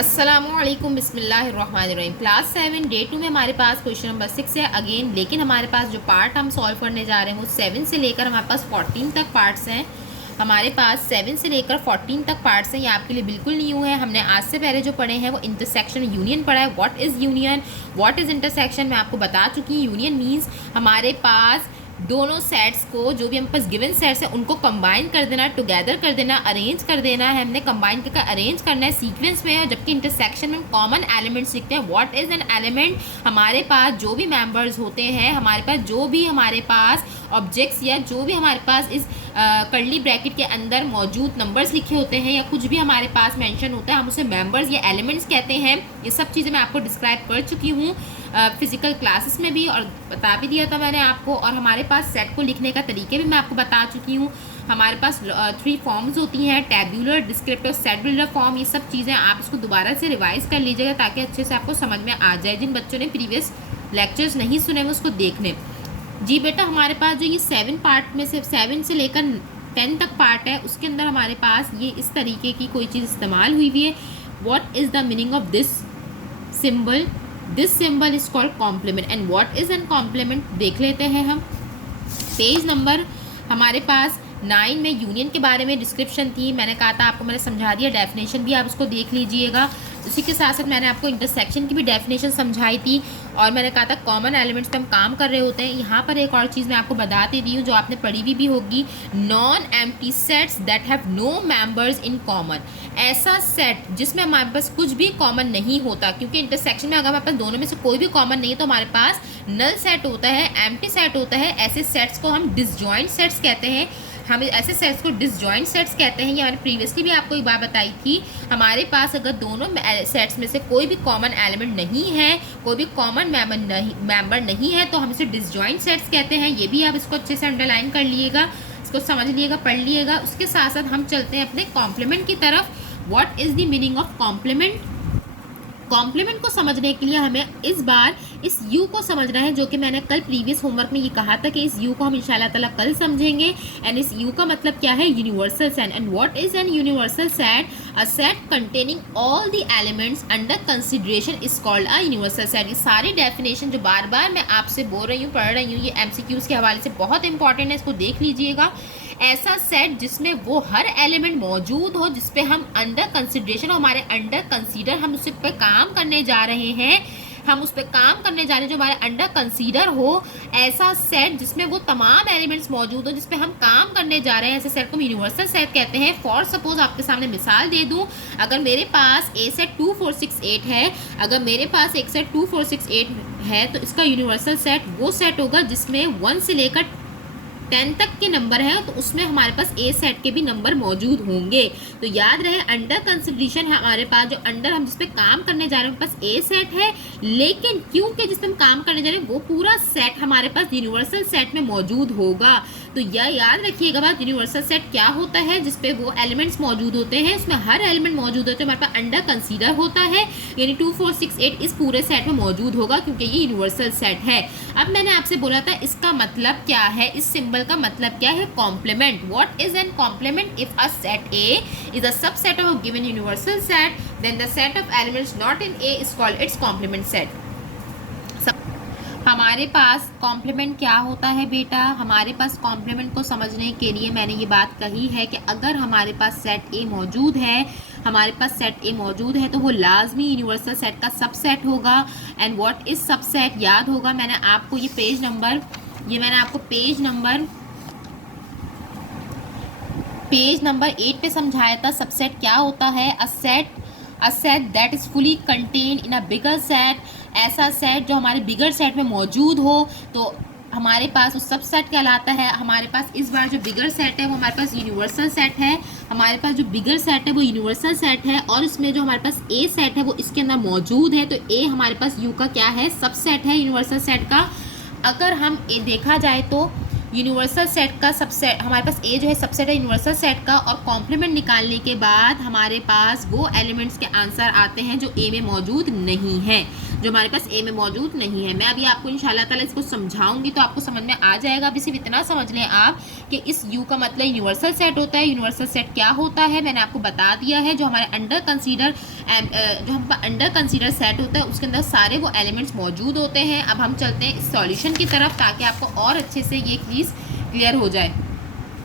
अस्सलामुअलैकुम बिस्मिल्लाहिर्रहमानिर्रहीम। Class 7 day 2 में हमारे पास क्वेश्चन नंबर 6 है अगेन, लेकिन हमारे पास जो पार्ट हम सॉल्व करने जा रहे हैं वो 7 से लेकर हमारे पास 14 तक पार्ट्स हैं। हमारे पास 7 से लेकर 14 तक पार्ट्स हैं। ये आपके लिए बिल्कुल न्यू है। हमने आज से पहले जो पढ़े हैं वो इंटरसेक्शन यूनियन पढ़ा है। What is union, what is intersection मैं आपको बता चुकी हूँ। यूनियन मीन्स हमारे पास दोनों सेट्स को, जो भी हम पास गिवन सेट्स है उनको कंबाइन कर देना, टुगेदर कर देना, अरेंज कर देना है। हमने कंबाइन करके अरेंज करना है सीक्वेंस में, जबकि इंटरसेक्शन में हम कॉमन एलिमेंट्स लिखते हैं। व्हाट इज़ एन एलिमेंट, हमारे पास जो भी मेंबर्स होते हैं, हमारे पास जो भी हमारे पास ऑब्जेक्ट्स या जो भी हमारे पास इस कर्ली ब्रैकेट के अंदर मौजूद नंबर्स लिखे होते हैं या कुछ भी हमारे पास मेंशन होता है, हम उसे मेंबर्स या एलिमेंट्स कहते हैं। ये सब चीज़ें मैं आपको डिस्क्राइब कर चुकी हूँ फिजिकल क्लासेस में भी, और बता भी दिया था मैंने आपको। और हमारे पास सेट को लिखने का तरीके भी मैं आपको बता चुकी हूँ। हमारे पास 3 फॉर्म्स होती हैं, tabular, descriptive, set builder form. ये सब चीज़ें आप इसको दोबारा से रिवाइज कर लीजिएगा ताकि अच्छे से आपको समझ में आ जाए। जिन बच्चों ने प्रीवियस लेक्चर्स नहीं सुने वो उसको देख लें। जी बेटा, हमारे पास जो ये 7 पार्ट में से 7 से लेकर 10 तक पार्ट है, उसके अंदर हमारे पास ये इस तरीके की कोई चीज़ इस्तेमाल हुई हुई है। What is the meaning of this symbol, this symbol is called complement and what is an complement देख लेते हैं हम। पेज नंबर हमारे पास 9 में यूनियन के बारे में डिस्क्रिप्शन थी। मैंने कहा था आपको, मैंने समझा दिया, डेफिनेशन भी आप उसको देख लीजिएगा। उसी के साथ साथ मैंने आपको इंटरसेक्शन की भी डेफिनेशन समझाई थी, और मैंने कहा था कॉमन एलिमेंट्स पे हम काम कर रहे होते हैं। यहाँ पर एक और चीज़ मैं आपको बताती दी हूँ जो आपने पढ़ी भी होगी, non empty sets that have no members in common. ऐसा सेट जिसमें हमारे पास कुछ भी कॉमन नहीं होता, क्योंकि इंटरसेक्शन में अगर हमारे पास दोनों में से कोई भी कॉमन नहीं है तो हमारे पास नल सेट होता है, एम्प्टी सेट होता है। ऐसे सेट्स को हम डिसजॉइंट सेट्स कहते हैं। हम ऐसे सेट्स को डिसजॉइंट सेट्स कहते हैं। ये मैंने प्रीवियसली भी आपको एक बार बताई थी। हमारे पास अगर दोनों सेट्स में से कोई भी कॉमन एलिमेंट नहीं है, कोई भी कॉमन मेंबर नहीं है, तो हम इसे डिसजॉइंट सेट्स कहते हैं। ये भी आप इसको अच्छे से अंडरलाइन कर लिएगा, इसको समझ लिएगा, पढ़ लिएगा। उसके साथ साथ हम चलते हैं अपने कॉम्प्लीमेंट की तरफ। What is the meaning of complement. Complement को समझने के लिए हमें इस बार इस यू को समझना है, जो कि मैंने कल प्रीवियस होमवर्क में ये कहा था कि इस यू को हम इंशाल्लाह ताला कल समझेंगे। एंड इस यू का मतलब क्या है, universal set. And what is N universal set, a set containing all the elements under consideration is called a universal set. ये सारी डेफिनेशन जो बार बार मैं आपसे बोल रही हूँ, पढ़ रही हूँ, ये MCQs के हवाले से बहुत इंपॉर्टेंट है, इसको देख लीजिएगा। ऐसा सेट जिसमें वो हर एलिमेंट मौजूद हो जिसपे हम अंडर कंसिडरेशन, हमारे अंडर कंसीडर हम उस पर काम करने जा रहे हैं, हम उस पर काम करने जा रहे हैं जो हमारे अंडर कंसीडर हो। ऐसा सेट जिसमें वो तमाम एलिमेंट्स मौजूद हो जिस पे हम काम करने जा रहे हैं, ऐसे सेट को हम यूनिवर्सल सेट कहते हैं। फॉर सपोज आपके सामने मिसाल दे दूं, अगर मेरे पास ए सेट 2 4 6 8 है, अगर मेरे पास एक सेट 2 4 6 8 है, तो इसका यूनिवर्सल सेट वो सेट होगा जिसमें 1 से लेकर 10 तक के नंबर है, तो उसमें हमारे पास ए सेट के भी नंबर मौजूद होंगे। तो याद रहे, अंडर कंसिडरेशन है हमारे पास, जो अंडर हम जिस पे काम करने जा रहे हैं पास ए सेट है, लेकिन क्योंकि जिस पे हम काम करने जा रहे हैं वो पूरा सेट हमारे पास यूनिवर्सल सेट में मौजूद होगा। तो यह याद रखिएगा बात, यूनिवर्सल सेट क्या होता है, जिसपे वो एलिमेंट्स मौजूद होते हैं, उसमें हर एलिमेंट मौजूद होते हैं, हमारे पास अंडर कंसीडर होता है, यानी 2 4 6 8 इस पूरे सेट में मौजूद होगा क्योंकि ये यूनिवर्सल सेट है। अब मैंने आपसे बोला था इसका मतलब क्या है, इस सिंबल का मतलब क्या है, complement. What is an complement, if a set A is a subset of a given universal set, then the set of elements not in A is called its complement set. हमारे पास complement क्या होता है बेटा, हमारे पास complement को समझने के लिए मैंने ये बात कही है कि अगर हमारे पास सेट ए मौजूद है, हमारे पास सेट ए मौजूद है, तो वो लाजमी यूनिवर्सल सेट का सबसेट होगा। एंड व्हाट इज सबसेट याद होगा, मैंने आपको ये मैंने आपको पेज नंबर 8 पे समझाया था सबसेट क्या होता है। A set that is fully contained in a bigger set, ऐसा सेट जो हमारे बिगर सेट में मौजूद हो तो हमारे पास उस सबसेट कहलाता है। हमारे पास इस बार जो बिगर सेट है वो हमारे पास यूनिवर्सल सेट है, हमारे पास जो बिगर सेट है वो यूनिवर्सल सेट है, और इसमें जो हमारे पास ए सेट है वो इसके अंदर मौजूद है। तो ए हमारे पास यू का क्या है, सबसेट है यूनिवर्सल सेट का। अगर हम ए देखा जाए तो यूनिवर्सल सेट का सबसेट, हमारे पास ए जो है सबसेट है यूनिवर्सल सेट का, और कॉम्प्लीमेंट निकालने के बाद हमारे पास वो एलिमेंट्स के आंसर आते हैं जो ए में मौजूद नहीं है, जो हमारे पास ए में मौजूद नहीं है। मैं अभी आपको इंशाल्लाह ताला इसको समझाऊंगी तो आपको समझ में आ जाएगा। अभी सिर्फ इतना समझ लें आप कि इस यू का मतलब यूनिवर्सल सेट होता है। यूनिवर्सल सेट क्या होता है मैंने आपको बता दिया है, जो हमारे अंडर कंसीडर जो हम अंडर कंसीडर सेट होता है उसके अंदर सारे वो एलिमेंट्स मौजूद होते हैं। अब हम चलते हैं इस सॉल्यूशन की तरफ ताकि आपको और अच्छे से ये चीज़ क्लियर हो जाए।